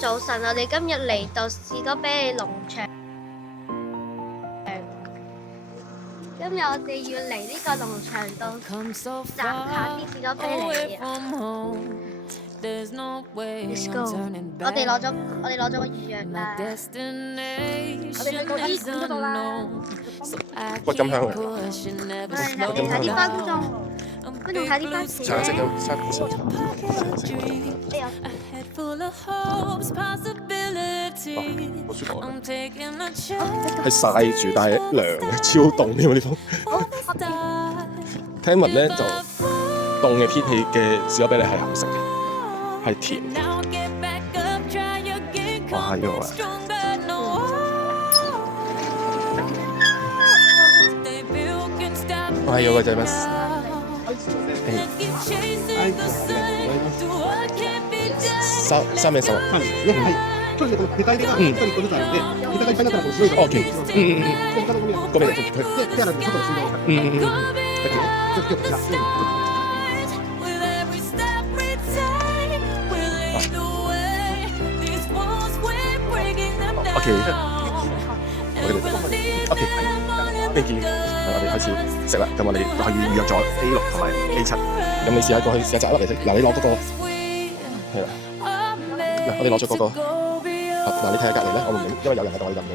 早晨，我哋今日嚟到士多啤梨農場。今日我哋要嚟呢個農場度摘下啲士多啤梨啊！Let's go！我哋攞咗個預約啦，我哋去到醫館嗰度啦。鬱金香嘅。我哋睇啲花觀眾睇啲花市。橙色有橙色。哎呀！好舒服啊！係曬住，但係涼嘅，超凍添啊！呢方。聽聞咧就凍嘅天氣嘅士多啤梨係好食嘅，係甜嘅。哇！呢個啊！おはようございます。3名様。はいですね。はい。今日ね、このペタ入れが1人1個ずつあるので、ペタがいっぱいになったらこう白いオッケー。ごめんなさい。で、手洗って外の水道を使って。うん。ちょっと今日こちら。OK，thank you。我哋開始食啦，咁我哋就係預約咗 A6同埋 A7，咁你試下過去試下摘一粒嚟食。嗱，你攞嗰個係啦，嗱我哋攞咗嗰個，嗱你睇下隔離咧，我唔明，因為有人喺度我哋就唔明。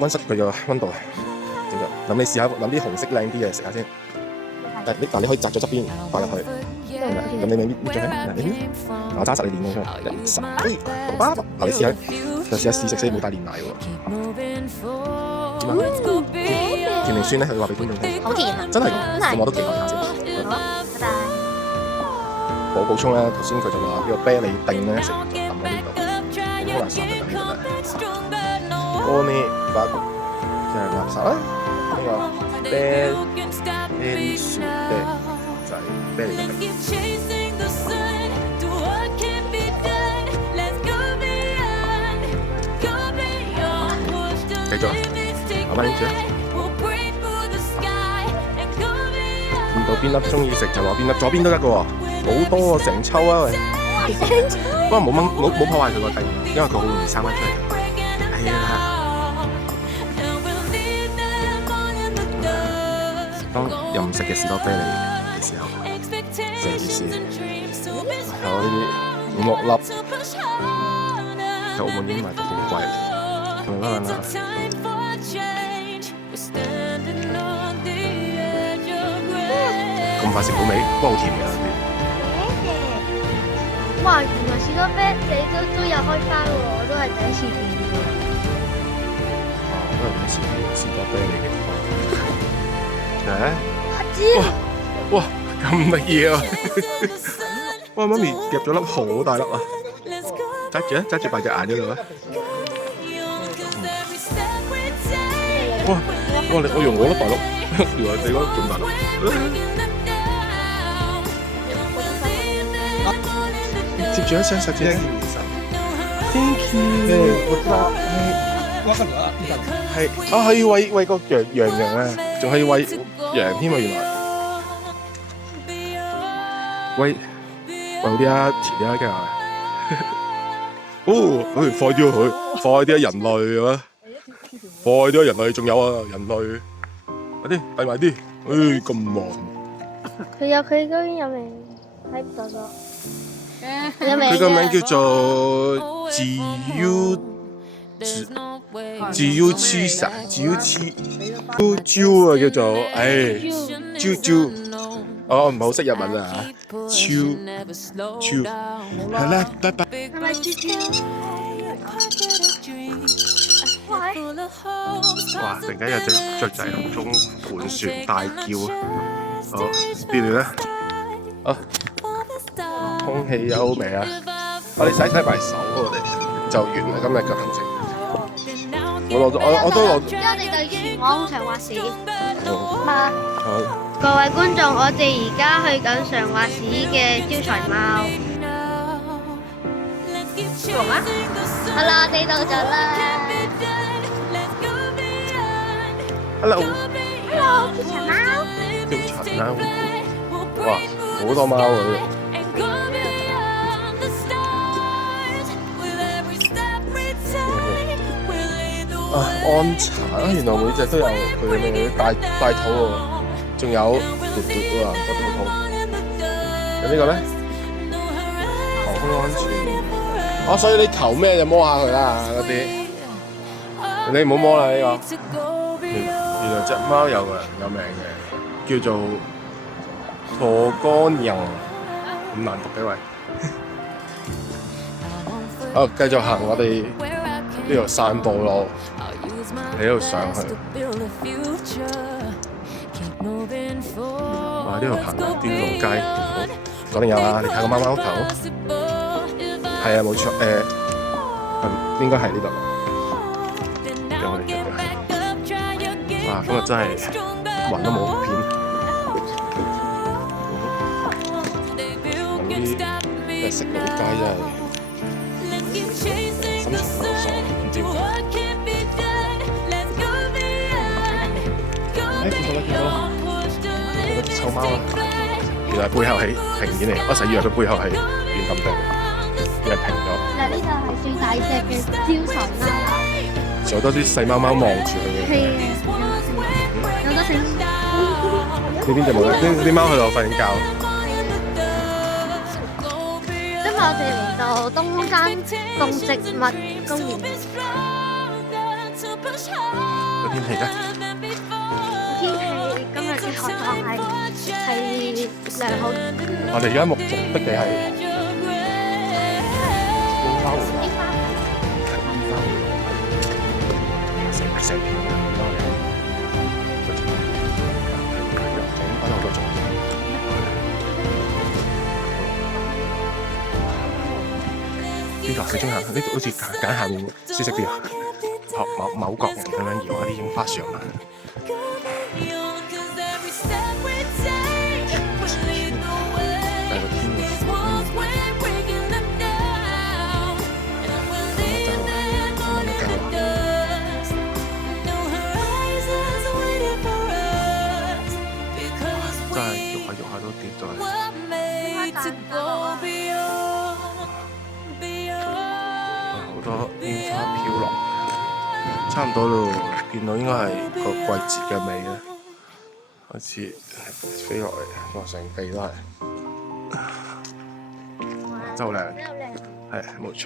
溫室佢嘅溫度點樣？咁你試下揾啲紅色靚啲嘅食下先。嗱你可以摘咗側邊擺入去，咁你咪搣咗佢，嗱你搣，我揸實你練佢出嚟，10，嗱你試下，就試下試食先，冇帶煉奶喎。甜定酸咧？佢話俾觀眾聽。好甜啊！真係，咁我都期待下先。好，拜拜。我補充咧，頭先佢就話呢個啤梨定咧食就抌喺呢度，好垃圾就抌呢度啦。嗰呢包即係垃圾啦，呢個啤梨雪啤就係啤梨嘅定。繼續，慢慢拎住。見到邊粒中意食就攞邊粒，左邊都得嘅喎，好多喎，成抽啊喂！不過冇破壞佢個定，因為佢好容易生翻出嚟。係啊，當任食嘅士多啤梨嘅時候，成件事有呢啲5、6粒，喺澳門已經賣到好貴啦，係咪啊？咁快食到味，不過好甜嘅。哇！原來士多啤梨都有開花喎，我都係第一次見喎。都係第一次見士多啤梨嘅花。誒？哇！咁得意啊！哇！媽咪夾咗粒好大粒啊！揸住擺隻眼嗰度啊！哇！我用我粒大粒，原來你嗰粒仲大粒。接住一雙手指。Thank you。係啊，可以餵個羊啊，仲可以餵羊添啊，原來。餵啲啊，遲啲啊，梗係。哦，快啲啊佢，快啲啊人類啊！快啲啊人類，仲有啊人類，快啲遞埋啲，咁忙。佢究竟有名？睇唔到咗。佢個名叫做GU7，GU7啊叫做，啾，我唔係好識日文啊嚇，啾，係啦，拜拜。係咪啾啾？哇！突然間有隻雀仔空中盤旋大叫啊！好，邊度咧？啊！空氣優美啊！我哋洗埋手，我哋就完啦今日嘅行程。我都攞。而家我哋就前往長華市。嘛。好。各位觀眾，我哋而家去緊長華市嘅招財貓。係啦，我哋到咗啦。Hello。招財貓。招財貓。哇！好多貓啊！啊，安茶啊，原來每隻都有佢嘅咩大肚喎，仲有嘟嘟喎，個肚肚。有呢個咩？航空安全。哦，所以你求咩就摸下佢啦，嗰啲。你唔好摸啦呢個。原來隻貓有名嘅，叫做陀乾人，咁難讀嘅喂。好，繼續行我哋呢條散步路，喺度上去。哇！呢度行啲路街，嗰度有啊！你睇個貓貓頭，係啊，冇錯，應該係呢度。有我哋見到。哇！今日真係雲都冇片。呢啲食嗰啲街真係〜心情好爽，唔知點解。見到啦，有個臭貓啦，原來背後係平面嚟，我成日以為佢背後係圓氹氹，原來平咗。嗱，呢個係最大隻嘅招財貓，仲有多啲細貓貓望住佢嘅。係啊，有得食。呢邊就冇啦，啲貓喺度瞓緊覺。我哋嚟到東山動植物公園。個天氣咧？天氣今日嘅學堂係良好。我哋而家目的地係櫻花湖。成片啦，整翻好多種。呢度最中意行，呢度好似揀下面舒適啲啊！學某國人咁樣搖下啲櫻花樹啊！大個天喎，真係搖下都跌咗嚟。好多櫻花飄落，差唔多咯，見到應該係個季節嘅尾啦，好似飛落嚟，落成地都係，真係好靚，係冇錯。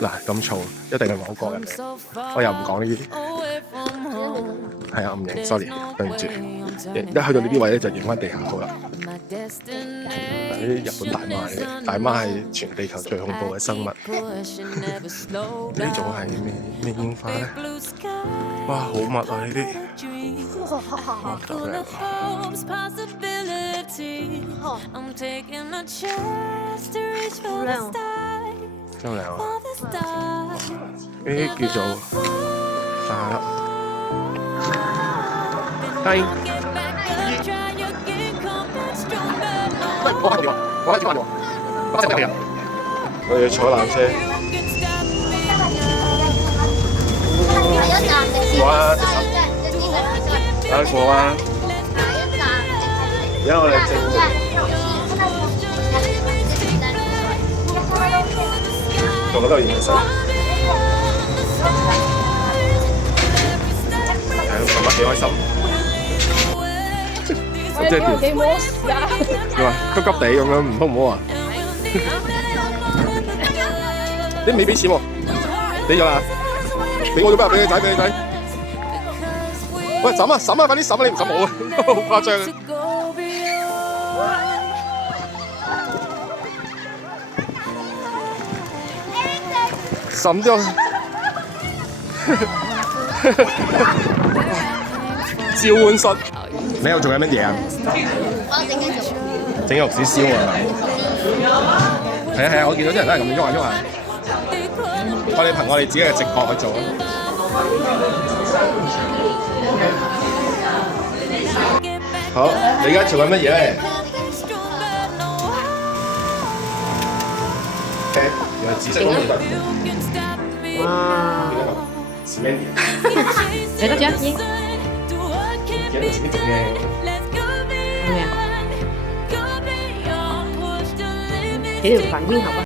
嗱咁嘈，一定係某國人嚟，我又唔講呢啲，係啊唔影 ，sorry， 對唔住，一去到呢啲位咧就影翻地下好啦。呢啲日本大媽嚟嘅，大媽係全地球最恐怖嘅生物。呢種係咩櫻花咧？哇，好密啊！呢啲，哇，真係靚。好靚，真係靚啊！呢啲叫做花粒。係。喂，我開電話，我開電話，我真係人。我哋坐纜車。哇！睇過啊！而家我哋正做嗰度影相。係，媽媽幾開心。咁即係點？你話急急地咁樣唔好唔好啊？你未俾錢喎？俾咗啦，俾我做咩？俾你仔，俾你仔。喂，審啊審啊，快啲審啊！你唔審我啊，好誇張啊！審咗。召喚術。你又做緊乜嘢啊？我整緊肉。整肉絲燒啊！係啊係啊，我見到啲人都係咁樣喐下喐下。我哋憑我哋自己嘅直覺去做啊！好，你而家做緊乜嘢咧？原來紫色都得。哇！是咩嘢？你得獎先。幾多錢整嘅？咩啊？幾條粉煙盒啊？